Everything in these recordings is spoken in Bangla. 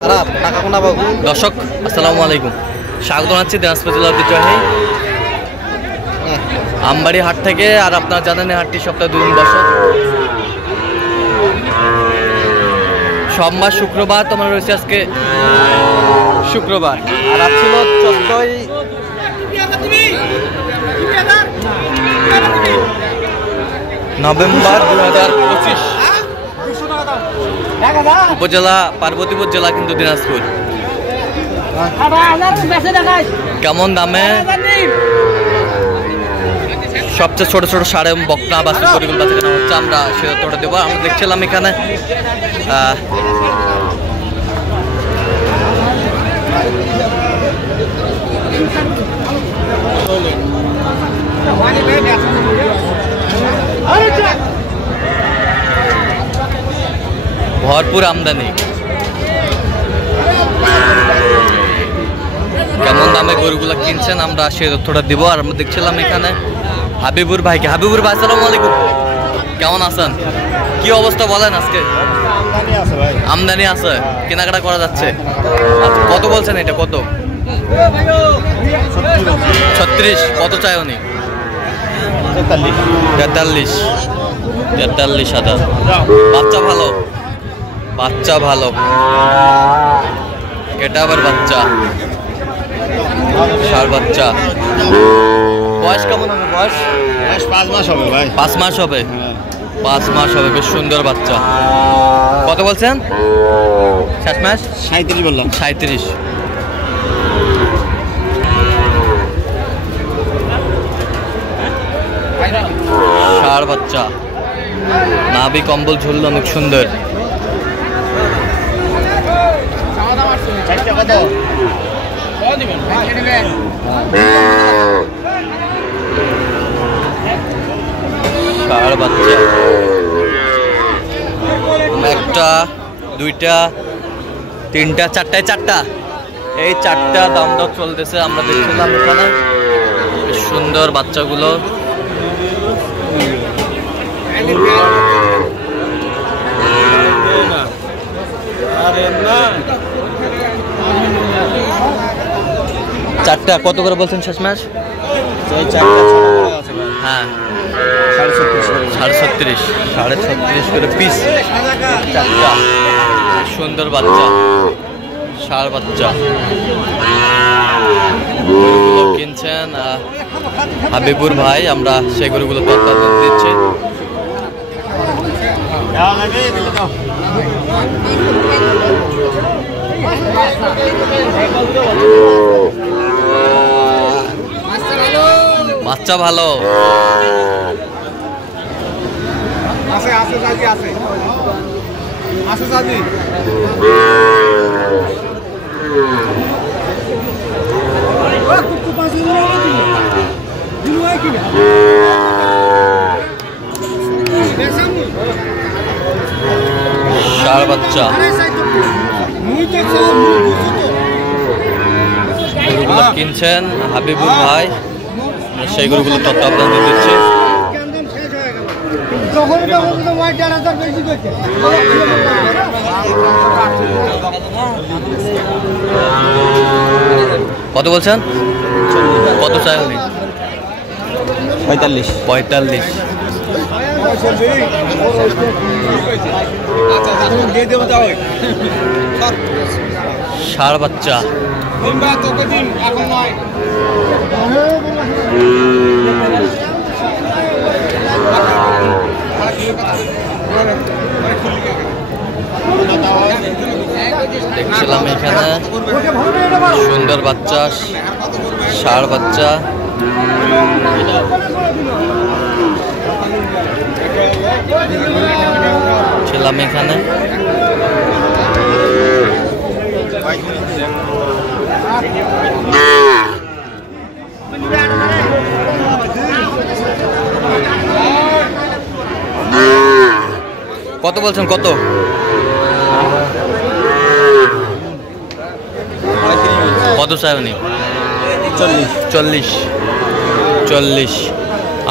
দর্শক আসসালামু আলাইকুম, স্বাগত জানাচ্ছি দিনাজপুর জেলার ঐতিহ্যবাহী আমবাড়ি হাট থেকে। আর আপনারা জানেন এই হাটটি সপ্তাহে 2 দিন বসে, সোমবার শুক্রবার। তোমার রয়েছে আজকে শুক্রবার, আর আজ ছিল 14ই নভেম্বর 2025। উপজেলা পার্বতীপুর জেলা কিন্তু দিনাজপুর। কেমন দামে সবচেয়ে ছোট ছোট সাড়ে বকনা বা সুপরিগুলো বাচ্চা কেনা হচ্ছে, আমরা সেটা তোটা দেবো। আমরা দেখছিলাম এখানে ভরপুর আমদানি। কেমন দামে গরুগুলো কিনছেন আমরা সে তথ্যটা দিব। আর আমরা দেখছিলাম এখানে হাবিবুর ভাইকে। হাবিবুর ভাই আসসালামু আলাইকুম, কেমন আছেন? কি অবস্থা বলেন আজকে? আমদানি আছে, কেনাকাটা করা যাচ্ছে। আচ্ছা, কত বলছেন এটা? কত? 36। কত চাই উনি? 43,000। বাচ্চা ভালো, বাচ্চা ভালো। এটা আবার বাচ্চা, ষাঁড় বাচ্চা। বয়স কেমন হবে? বয়স 5 মাস হবে ভাই। 5 মাস হবে। 5 মাস হবে, বেশ সুন্দর বাচ্চা। কত বলছেন? 7 মাস 37 বললাম। 37। ষাঁড় বাচ্চা, নাভি কম্বল ঝুলল অনেক সুন্দর। ষাঁড় বাচ্চা একটা, দুইটা, তিনটা, চারটায় 4টা। এই 4টা দাম দর চলতেছে। আমরা দেখছিলাম এখানে বেশ সুন্দর বাচ্চাগুলো। চারটা কত করে বলছেন? 6 মাস। হ্যাঁ 36.5 করে পিস। 4টা সুন্দর বাচ্চা, ষাঁড় বাচ্চা কিনছেন হাবিবুর ভাই। আমরা সেই গরুগুলো তত্ত্বাবধান দিচ্ছি। বাচ্চা ভালো ষাঁড় বাচ্চা। গরুগুলো কিনছেন হাবিবুর ভাই, সেই গরুগুলো তত্ত্বাবধান দিচ্ছে। কত বলছেন? কত চাই উনি? 45। ষাঁড় বাচ্চা দেখছিলাম এখানে সুন্দর বাচ্চা, ষাঁড় বাচ্চা। ছিলাম এখানে কত বলছেন? কত? 40 চাই উনি? 40।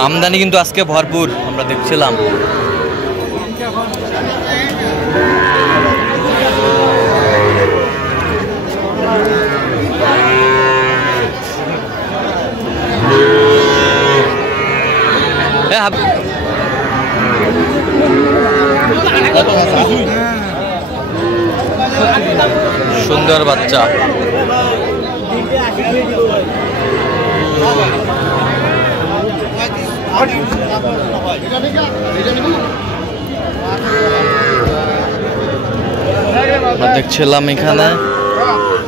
আমদানি কিন্তু আজকে ভরপুর, আমরা দেখছিলাম। সুন্দর বাচ্চা। আমরা দেখছিলাম এখানে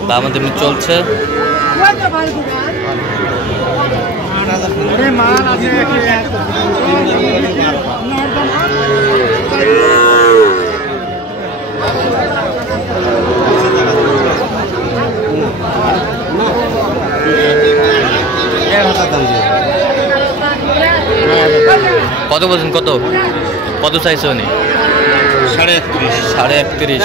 দাম তেমনি চলছে। কত বলছেন? কত কত চাইছে উনি? 31.5 31.5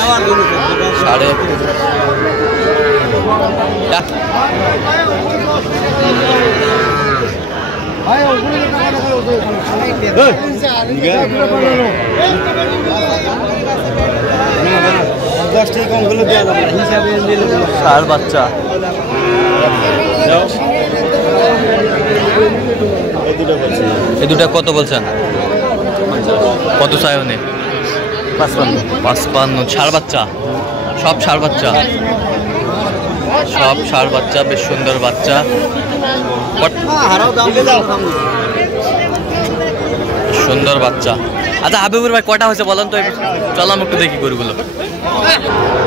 ষাঁড় বাচ্চা। এই দুটা কত বলছেন? কত চাই উনি? 55। ষাঁড় বাচ্চা, সব ষাঁড় বাচ্চা, সব ষাঁড় বাচ্চা। বেশ সুন্দর বাচ্চা। সুন্দর বাচ্চা। আচ্ছা হাবিবুর ভাই কটা হয়েছে বলেন তো? চলো আমরা একটু দেখি গরুগুলো।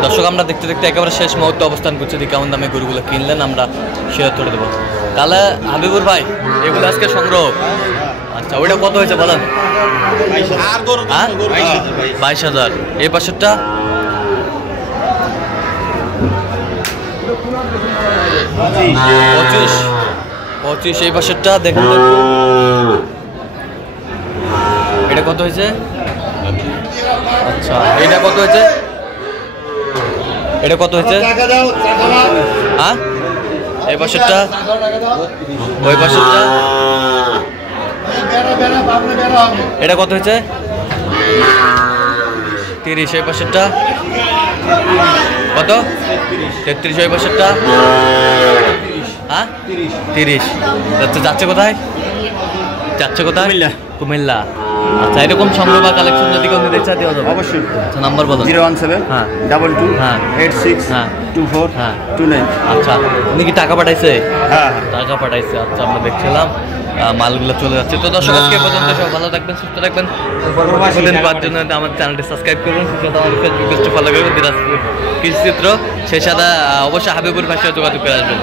দর্শক আমরা দেখতে দেখতে একেবারে শেষ মুহূর্তে অবস্থান করছি। দেখি কেমন দামে গরুগুলো কিনলেন আমরা শেয়ার করে দেবো। তাহলে হাবিবুর ভাই এগুলো আজকে সংগ্রহ। আচ্ছা ওইটা কত হয়েছে বলেন? 22,000। এই পাশেরটা 25। এই পাশেরটা দেখুন এটা কত হয়েছে? আচ্ছা এটা কত হয়েছে? এটা কত হয়েছে? হ্যাঁ এই পাশেরটা, ওই পাশেরটা এটা কত হয়েছে? 30। এই পাশেরটা কত? 33। ওই পাশেরটা হ্যাঁ 30। যাচ্ছে কোথায়? যাচ্ছে কোথায়? কুমিল্লা। আচ্ছা এরকম সংগ্রহ বা কালেকশন যদি কেউ নিতে চায় দেওয়া যাবে? অবশ্যই। আচ্ছা নাম্বার বলো। 017 হ্যাঁ 22 হ্যাঁ 86 হ্যাঁ 24 হ্যাঁ 29। আচ্ছা উনি কি টাকা পাঠাইছে? হ্যাঁ টাকা পাঠাইছে। আচ্ছা আমরা দেখছিলাম মালগুলো চলে যাচ্ছে। তো দর্শক আজকে পর্যন্ত সব ভালো থাকবেন, সুস্থ থাকবেন। পাওয়ার জন্য আমার চ্যানেলটি সাবস্ক্রাইব করবেন, আমার ফেসবুক পেজটি ফলো করবেন দিনাজপুর কৃষি চিত্র। সেই সাথে অবশ্যই হাবিবুর ভাইয়ের সাথে যোগাযোগ করে আসবেন।